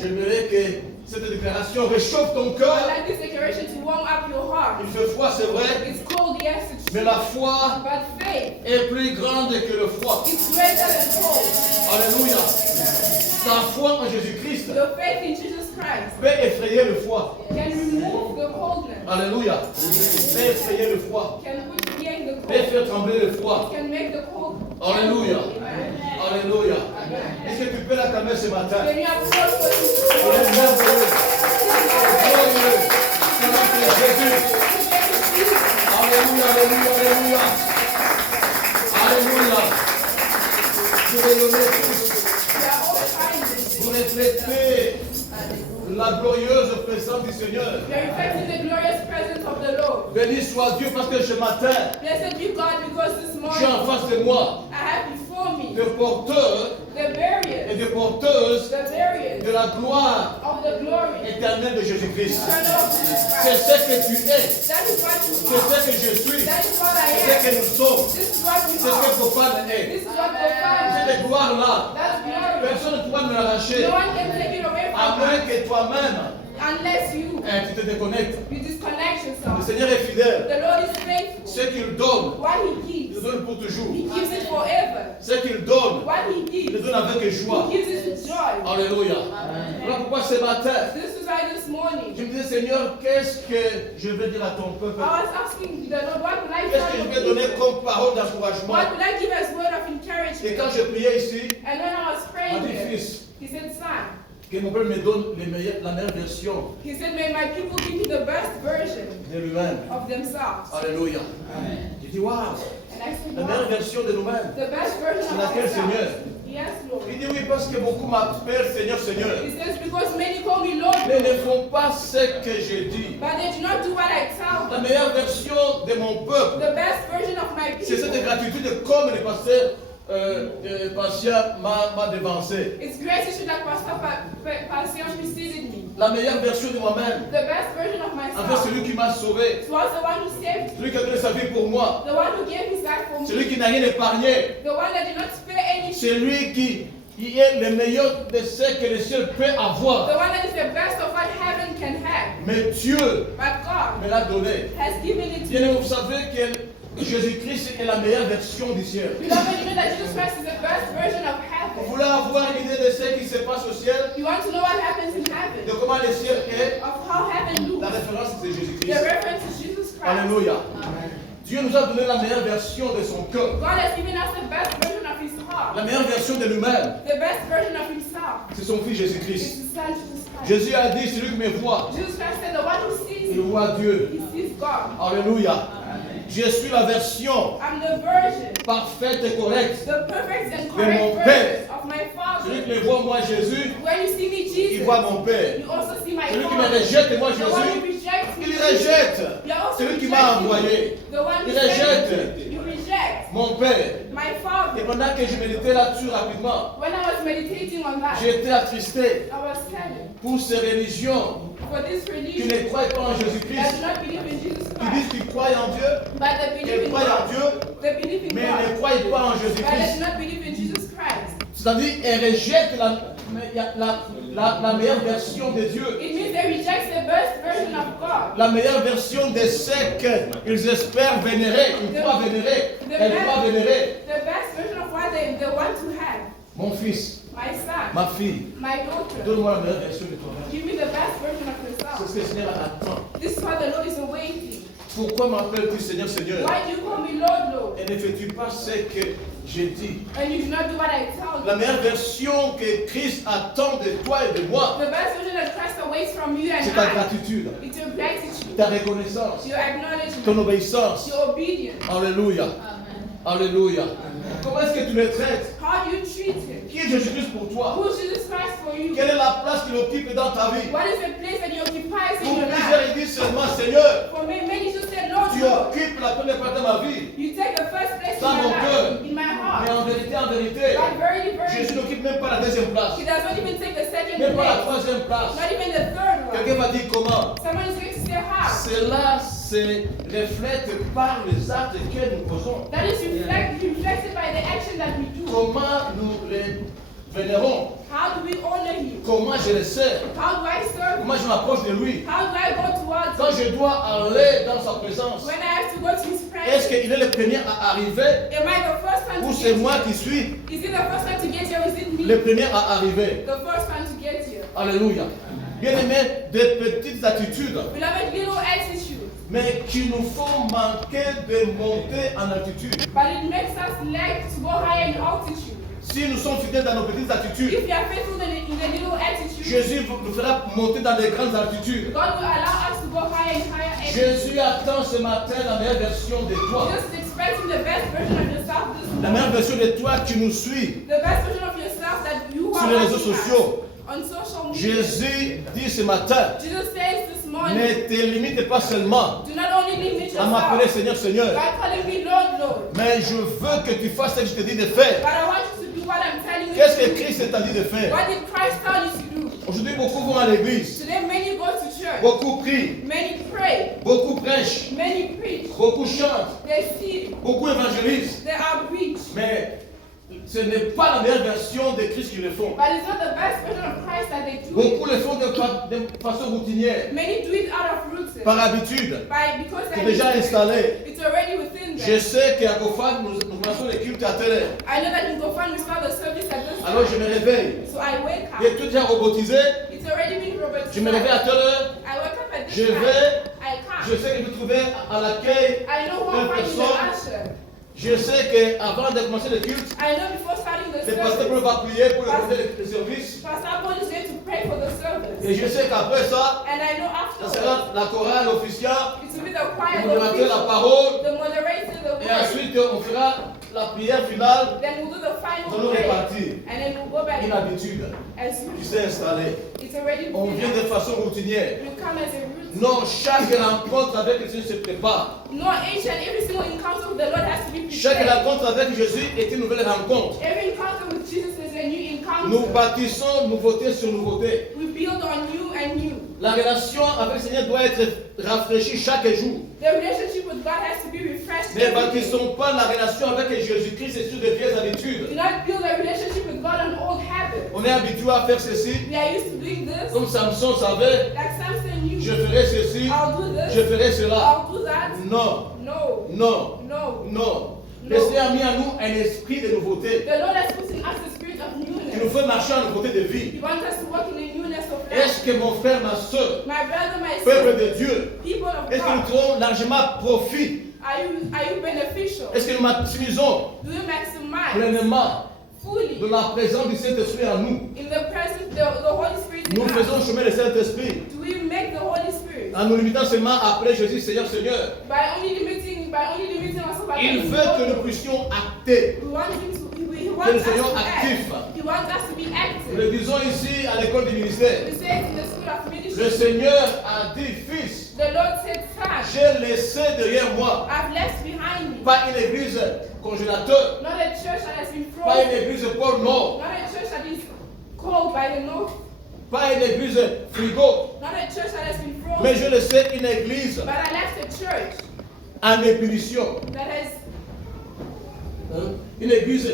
J'aimerais que cette déclaration réchauffe ton cœur. I like this declaration to warm up your heart. Il fait froid, c'est vrai, It's cold, yes, it's mais true. la foi But faith est plus grande que le froid. is greater than cold. Alléluia. Ta foi en Jésus-Christ Your faith in Jesus Christ peut effrayer le froid. can remove the coldness, Alléluia. Peut effrayer le froid. can put fear in the Peut cold, faire trembler le froid. can make the cold. Alléluia. Amen. Alléluia. Est-ce que tu peux l'acclamer ce matin? Can you approach On est what merveilleux. Glorieux. C'est notre Jésus. Alléluia, alléluia, alléluia. Alléluia. Je vais nommer tous. Vous reflétez la glorieuse présence du Seigneur. We are reflecting the glorious presence of the Lord. Béni soit Dieu parce que ce matin, Blessed be God because this j'ai en morning face de moi I have before me des porteurs the et barriers, des porteuses de la gloire of the glory. éternelle de Jésus-Christ. Eternal of Jesus C'est Christ. ce que tu es, That is what you c'est are. ce que je suis, That is what I c'est ce am. que nous sommes, This is what we c'est ce que are. Papa est. This is what the Father. Cette gloire-là, That's glory. personne ne pourra nous l'arracher, No one can take it away à from moins us que toi-même, unless you tu te déconnectes. disconnect Le yourself. Seigneur est fidèle. The Lord is faithful. Ce qu'il donne, What He il le gives, donne pour toujours. He gives it forever. Ce qu'il donne, What He il le gives, donne avec joie. He gives it with joy. Alléluia. Voilà pourquoi ce matin, This is why this morning je me disais, Seigneur, qu'est-ce que je vais dire à ton peuple? I was asking the Lord, what will I Qu'est-ce que je vais tell donner you? comme parole d'encouragement? What will I give as word of Et encouragement? quand je priais ici, And when I was m'a praying dit, here, fils, He said, son, que mon peuple me donne la meilleure version He said, may my people give me the best version de lui-même. of themselves. Alléluia. J'ai dit, waouh, And I said, la meilleure wow, version de nous-mêmes. the best version C'est of laquelle, Seigneur? ourselves. Yes, Lord. Il dit, oui, parce que beaucoup m'appellent Seigneur, Seigneur. He says, because many call me Lord, Mais ne font pas ce que je dis. but they do not do what I tell La them. meilleure version de mon peuple, The best version of my c'est cette people. gratitude comme le pasteur Patient m'a devancé. It's gratitude that Pastor Patient preceded me. La meilleure version de moi-même, The best version of envers myself celui qui m'a sauvé, was the one who saved me. celui qui a donné sa vie pour moi, The one who gave his life for me. celui qui n'a rien épargné, The one that did not spare anything. celui qui est le meilleur de ce que le ciel peut avoir. The one that is the best of what heaven can have. Mais Dieu But God me l'a donné. has given it to Bien me. aimé, vous savez que Jésus-Christ est la meilleure version du ciel. Beloved, you know that Jesus Christ is the best version of Vous heaven. voulez avoir une idée de ce qui se passe au ciel, You want to know what happens in heaven? de comment le ciel est, Of how heaven la looks. référence c'est The Jésus-Christ. reference is Jesus Christ. Alléluia. Dieu nous a donné la meilleure version de son cœur, God has given us the best version of his heart. la meilleure version de lui-même. The best version of himself. C'est son fils It's Jésus-Christ. his son Jesus Christ. Jésus a dit, celui qui me voit, Jesus Christ said, the one who sees il me, voit Dieu. he sees God. Alléluia. Je suis la version I'm the version, parfaite et correcte. the perfect and mon correct Père. version of my Celui qui Father. me voit, moi Jésus, When you see me, il Jesus, voit mon Père. you also see my Celui qui me Father. rejette, moi The one who Jésus, rejects me, il rejette. you also Celui qui reject m'a me. envoyé, The one who il sent rejette. me, you reject. Mon Père. My Et Father. pendant que je méditais là-dessus rapidement, When I was meditating on that, j'étais attristé I was telling pour ces religions for this qui religion ne croient pas en that Jésus-Christ, do not believe in Jesus qui disent Christ, qu'ils croient en Dieu, but they believe qu'ils in croient en God. Dieu, They believe in mais God, ne croient pas en but they do Jésus-Christ. not believe in Jesus Christ. C'est-à-dire, ils rejettent la meilleure version de Dieu, It means they reject the best version of God. la meilleure version de ce qu'ils espèrent vénérer, ils croient vénérer, elles croient vénérer. The best version of what they want to have. Mon fils, My son, ma fille, my daughter, donne-moi la meilleure version de toi-même. give me the best version of C'est yourself. ce que le Seigneur attend. This is what the Lord is awaiting. Pourquoi m'appelles-tu Seigneur, Seigneur? Why do you call me Lord, Lord? Et ne fais-tu pas ce que j'ai dit? And you do not do what I tell La you. meilleure version que Christ attend de toi et de moi, The best version that Christ awaits from you and c'est ta I. gratitude, It's your gratitude, ta reconnaissance, your acknowledgement, ton obéissance. your obedience. Alléluia. Alléluia. Comment est-ce que tu le traites? How do you treat him? Qui est Jésus-Christ pour toi? Who is Jesus Christ for you? Quelle est la place qu'il occupe dans ta vie? What is the place that he occupies in Pour your plusieurs, life? il dit seulement Seigneur, For me, many just say, Lord, tu Lord. occupes la première partie de ma vie. You take the first place in Dans my mon cœur. life, in my Mais heart. en vérité, But very, Jésus very, n'occupe même pas la deuxième place. he does not even take the second Même pas la place. troisième place. Not even the third Quelqu'un one. va dire comment? Someone is going to say how. Cela se reflète par les actes que nous posons. That is reflected by the action that we do. Comment nous les vénérons? How do we honor him? Comment je le sers? How do I serve? Comment je m'approche de lui? How do I go towards Quand him? je dois aller dans sa présence, When I have to go to his est-ce presence, qu'il est le premier à arriver am I the first one ou to c'est get moi here? qui suis Is it the first one to get here or is it me? le premier à arriver? The first one to get here. Alléluia. Bien-aimés, des petites attitudes, Beloved, little attitude, mais qui nous font manquer de monter en altitude. but it makes us lack to go higher in altitude. Si nous sommes fidèles dans nos petites attitudes, If you are faithful in the little attitude, Jésus nous fera monter dans les grandes altitudes. God will allow us to go higher and higher altitude. Jésus attend ce matin la meilleure version de toi. Just expecting the best version of yourself this La morning. meilleure version de toi qui nous suit The best version of yourself that you sur are les réseaux watching us sociaux. on social media. Jésus dit ce matin, Jesus says this morning, ne te limite pas seulement do not only limit à m'appeler yourself Seigneur, Seigneur, by calling me Lord, Lord, mais je veux que tu fasses ce que je te dis de faire. but I want you to do what I'm telling you Qu'est-ce to que do. Christ t'a dit de faire? What did Christ tell you to do? Aujourd'hui, beaucoup vont à l'église, Today many go to church, beaucoup prient, many pray, beaucoup prêchent, many preach, beaucoup chantent, they see, beaucoup évangélisent, they outreach. mais ce n'est pas la meilleure version de Christ qui le font. But it's not the best version of Christ that they do. Beaucoup le font de façon routinière, Many do it out of routine. par habitude, Because c'est they're déjà used to it. installé. It's already within Je them. sais qu'à Gofan, nous commençons les cultes à telle heure. I know that in Gofan we start the service at this Alors je time. me réveille. So I wake Il est up. tout déjà robotisé. It's already been roboted. Je me réveille à telle heure. I wake up at this Je time. vais. I Je come. sais que je vais trouver à l'accueil. I know who I'm finding the usher. Je sais qu'avant de commencer le culte, I know before starting the le pasteur service, va prier pour le service. Pastor Paul is going to pray for the Et service. je sais qu'après ça, And I know ça afterwards, sera la chorale officielle, it will be the choir, le the modérateur, la preacher, parole. the moderator, the Et word. ensuite, on fera la prière finale. Then we'll do the Nous final allons prayer. repartir. And then we'll go back Une habitude as qui usual. s'est installée. It's already On vient de been. façon routinière. You come as a routine. Non, chaque rencontre avec Jésus se prépare. No, each and every single encounter with the Lord has to be Chaque prepared. rencontre avec Jésus est une nouvelle rencontre. Every encounter with Jesus is a new Nous encounter. bâtissons nouveauté sur nouveauté. We build on new and new. La relation avec le Seigneur doit être rafraîchie chaque jour. The relationship with God has to be refreshed. Ne every day. bâtissons pas la relation avec Jésus-Christ sur de vieilles Do habitudes. not build a relationship with God on old habits. On est habitué à faire ceci. We are used to doing this. Comme Samson savait, Like Samson knew. je ferai ceci, I'll do je this. ferai cela. I'll do that. Non, No. non, No. non. Le Seigneur a mis en nous un esprit de nouveauté The Lord has put in us the spirit of qui nous newness. fait marcher en nouveauté de vie. He wants us to walk in the newness of life. Est-ce que mon frère, ma soeur, My brother, my peuple sister, de Dieu, people of est-ce que nous God, trouvons largement profit? are you beneficial? Est-ce que nous maximisons Do you maximize pleinement fully de la présence du Saint-Esprit en nous? in the presence, the Holy Spirit in Nous faisons us? chemin le Saint-Esprit Do we make the Holy Spirit? en nous limitant seulement à appeler Jésus Seigneur, Seigneur. By only limiting ourselves by Il calling veut que him nous Lord. puissions acter. We want him to, he Que wants nous us soyons to act. actifs. He wants us to be Nous active. le disons ici à l'école du ministère. We say it in the school of Le ministry. Seigneur a dit, fils, The Lord said, son, j'ai laissé derrière moi, I've left behind me. pas une église congélateur, Not a church that has been pas une frozen. église pôle Nord, Not a church that is cold by the north. pas une église frigo, Not a church that has been mais frozen. je laissé une église But I left a church en ébullition. that has Une église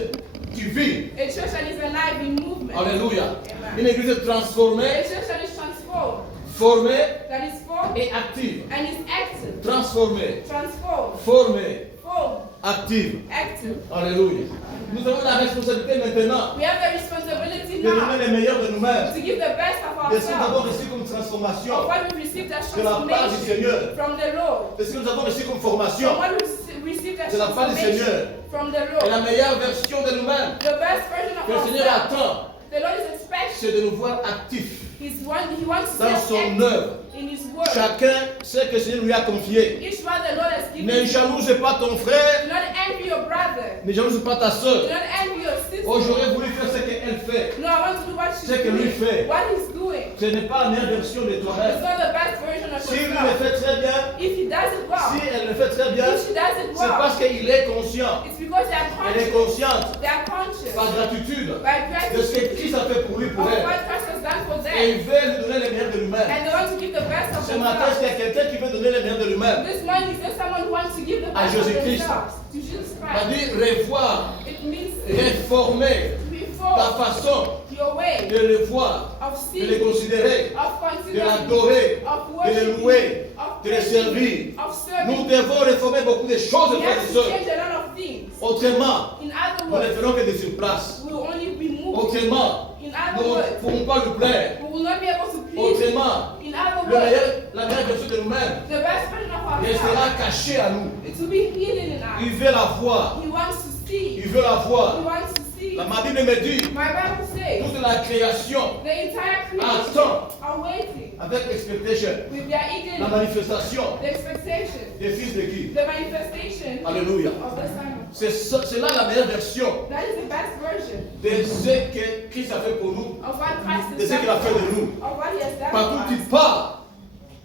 qui vit. a church that is alive in movement. Alléluia. Amen. Une église A transformée, church that is transformed, formée that is formed et active. and is active. Transformée, Transformed, formée, formed, active. active. Alléluia. Nous avons la responsabilité maintenant We have the responsibility de donner now le meilleur de nous-mêmes. to give the best of De ce que nous avons ourselves, reçu comme transformation of what we received as de la part du transformation Seigneur. from the Lord, De ce que nous avons reçu comme from formation what we received as de la part du Seigneur. transformation from the et la Lord. meilleure version de nous-mêmes The best version of que le Seigneur ourselves. attend, The Lord is expecting. c'est de nous voir actifs He wants to see dans us son active œuvre. in His word. Chacun sait que le Seigneur lui a confié. Each one the Lord has given Ne you. jalouse pas ton frère, Do not envy your brother. ne jalouse pas ta Do soeur. not envy your sister. Oh, j'aurais voulu faire ce qu'elle fait. No, I want to do what she's Ce que lui doing. fait. What he's doing. Ce n'est pas la meilleure version de It's toi-même. not the best version of Si lui le yourself. fait très bien, If he does it well, si elle le fait très bien, if she does it c'est parce well, qu'il est conscient. it's because they are Elle est conscious. consciente, They are conscious. par gratitude, By de ce gratitude que Christ a fait pour lui, of pour elle. what Christ has done for Et them. il veut lui donner le meilleur de lui-même. And they want to give the best of Ce matin, est-ce themselves. qu'il y a quelqu'un qui veut donner le meilleur de lui-même? This morning is there someone who wants to give the À best of Jésus-Christ. themselves to Jesus On va Christ. dire revoir, It means réformer to reform ta façon your way, de le voir, of de le seeing, considérer, of de considering, l'adorer, of de le worshiping, louer, of de le praising, servir. of Nous serving. devons réformer beaucoup de choses, We frères have et to sœurs. change a lot of things. Autrement, In other nous ne words, ferons que des surplaces. we will only be moved. Autrement, In nous other ne words, pourrons pas lui plaire. we will not be able to please. Autrement, In other words, la meilleure version de nous-mêmes the best version of ourselves restera cachée à nous. is to be hidden in Il us. veut la voir. He wants to see. Il veut la He voir. wants to see. Ma Bible me dit, My Bible says toute la création the entire creation attend are waiting avec expectation with their la eagerness, manifestation the expectation, des fils de qui? the manifestation Alléluia. of the Son. C'est là la meilleure version That is the best version de ce que Christ a fait pour nous, of what Christ de has ce qu'il a fait de done, nous. of what He has done Partout où for tu us. pars,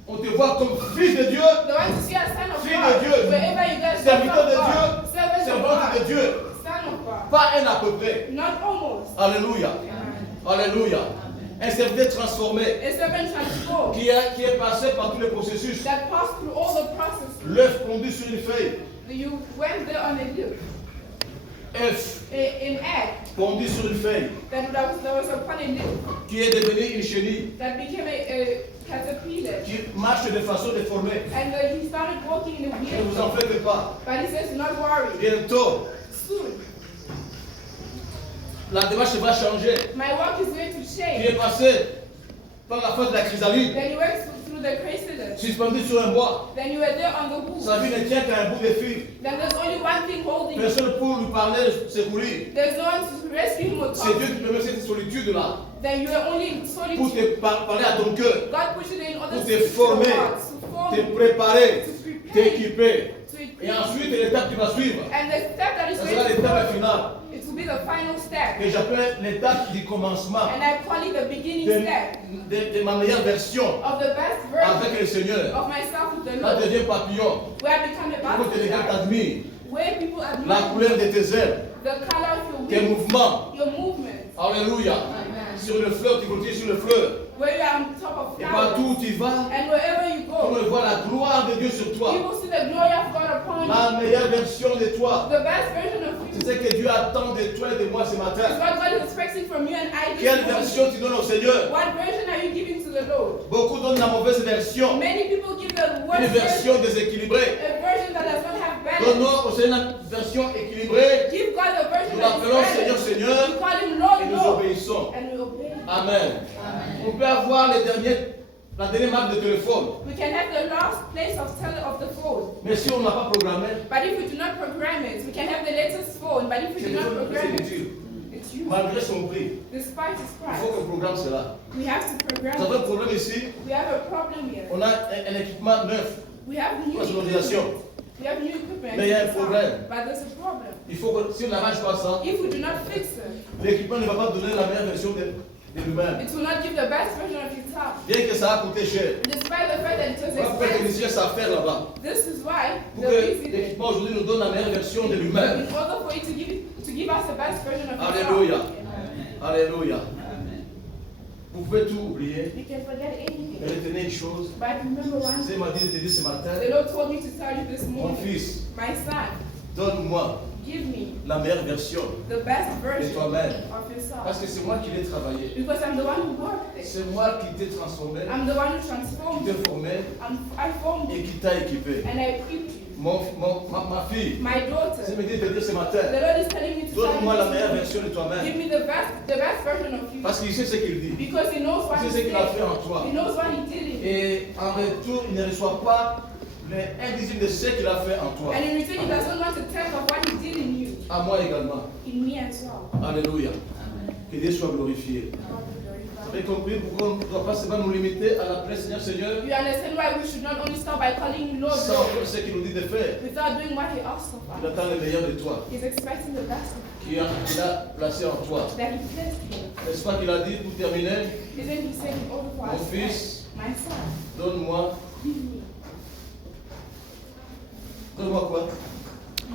on te voit comme fils de Dieu, The one to see a son of Fille de God, Dieu, wherever you go, son serviteur of de God, Dieu, servant of servante de God, Dieu. son of God, Pas un à peu près. not almost. Alléluia. Alléluia. Un serviteur transformé A servant transformed qui est passé par tous les processus. that passed through all the processes. L'œuf pondu sur une feuille. You went there on a loop, œuf an egg pondu sur une feuille that was upon a loop qui est devenu une chenille that became a caterpillar. qui marche de façon déformée. And he started walking in a Ne weird vous en way. faites pas. But he says, do not worry. Bientôt, Soon, la démarche va changer. my work is going to Qui est change. passé par la phase de la chrysalide, Then you went through the chrysalis. suspendu sur un bois. Then you were there on the hook. Sa vie ne tient qu'à un bout de fil. Then there's only one thing holding you. Personne pour lui parler, secourir. There's no one to rescue him or C'est talk Dieu to. qui permet cette solitude-là Then you are only in pour solitude. te parler à ton cœur, God put you there in order pour to te speak to your former, heart, to form te you, préparer, to prepare you, t'équiper. to equip Et you. ensuite, l'étape qui va suivre, And the step that is ça going sera to l'étape follow, finale, it will be the final step. que j'appelle l'étape du commencement And I call it the beginning de, step de ma meilleure version of the best version avec le Seigneur. of myself with the Là, Lord. deviens papillon. Where I become a Pour que les gens butterfly. t'admirent. Where people La admire couleur de tes ailes, the color of your tes wings, mouvements. your movements. Alléluia. Amen. Sur le fleuve, tu continues sur le fleuve. Where you are on top of Et flowers. partout où tu vas, And wherever you on go, voit la gloire de Dieu sur toi. you will see the glory of God upon you. La meilleure version de toi. The best version of you C'est ce que Dieu attend de toi et de moi ce is matin. what God is expecting from you and I Quelle this version morning. tu donnes au Seigneur? What version are you giving to the Lord? Beaucoup donnent la mauvaise version. Many people give the Une worst version version, déséquilibrée. a version that does not have balance. Donnons au Seigneur la version équilibrée. Give God a version Nous that l'appelons is Seigneur, balance. Seigneur, We call him et Lord, nous Lord, obéissons. and we obey. Amen. On peut avoir la dernière marque de téléphone. We can have the last place of the phone. Mais si on n'a pas programmé, But if we do not program it, we can have the latest phone. But if we c'est do not program it, inutile. it's useless. Malgré son prix, Despite its il price, faut qu'on programme cela. we have to program Nous avons un it. problème ici. We have a problem here. On a un équipement neuf We have new pour la sonorisation. equipment. We have new equipment. Mais il y a un problème. But there's a problem. Il faut que si on n'arrange pas ça, If we do not fix it, l'équipement ne va pas donner la meilleure version de lui-même. it will not give the best version of itself. Bien que ça a coûté cher. Despite the fact that it was On va faire expensive. initier sa affaire là-bas. This is why Pour the que reason l'équipement aujourd'hui nous donne la meilleure version de lui-même. in order for it to give us the best version of Alléluia. itself. Alléluia. Vous pouvez tout oublier. You can forget Mais anything. retenez une chose. But remember one Dieu thing. m'a dit de te dire ce matin, The Lord told me to tell you this mon morning, fils, my son, donne-moi give me la meilleure version the best de version toi-même. of yourself. Parce que c'est moi qui l'ai travaillé. Because I'm the one who worked it. C'est moi qui t'ai transformé, I'm the one who qui transformed t'ai you. formé I formed et you qui t'a équipé. and I equipped you. Ma fille, My Dieu daughter, me dit de te dire ce the matin, Lord is telling me to tell donne-moi la you meilleure this version de morning. toi-même. Give me the best version of you. Parce qu'il sait ce qu'il dit. Because he knows what Il he sait ce qu'il a did. fait en toi. He knows what he did in you. Et en retour, il ne reçoit pas un dixième de ce qu'il a fait en toi. And in return, he doesn't want to tell of what he did in you, À moi également. in me as well. Alléluia. Que Dieu soit glorifié. Vous avez compris pourquoi on ne doit pas seulement nous limiter à l'appeler Seigneur, Seigneur, You understand why we should not only start by calling you Lord, sans Lord, faire ce qu'il nous dit de faire. without doing what he asks of Il us. attend le meilleur de toi, He's expecting the best of qu'il a placé en toi. us, that he placed you. N'est-ce pas qu'il a dit pour terminer, Isn't he saying in order for Mon us, fils, my son, donne-moi, give me donne-moi quoi?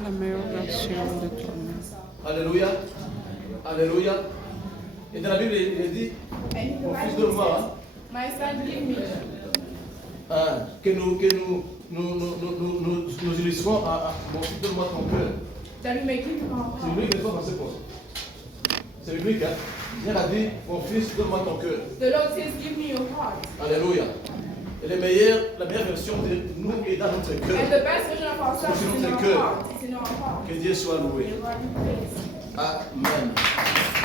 La meilleure version de toi-même. Alléluia. Alléluia. Et dans la Bible, il dit, And in the mon fils, Bible donne-moi. says, my son, give me. Que nous illustrons à mon fils, donne-moi ton cœur. That we may give him our C'est heart. lui qui n'est pas passé pour ça. C'est biblique, hein? Dieu a dit, mon fils, donne-moi ton cœur. The Lord says, give me your heart. Alléluia. Et la meilleure version de nous est dans notre cœur. And the best version of ourselves C'est is in notre our cœur. heart. It's in our heart. Que Dieu soit loué. May God be praised. Amen.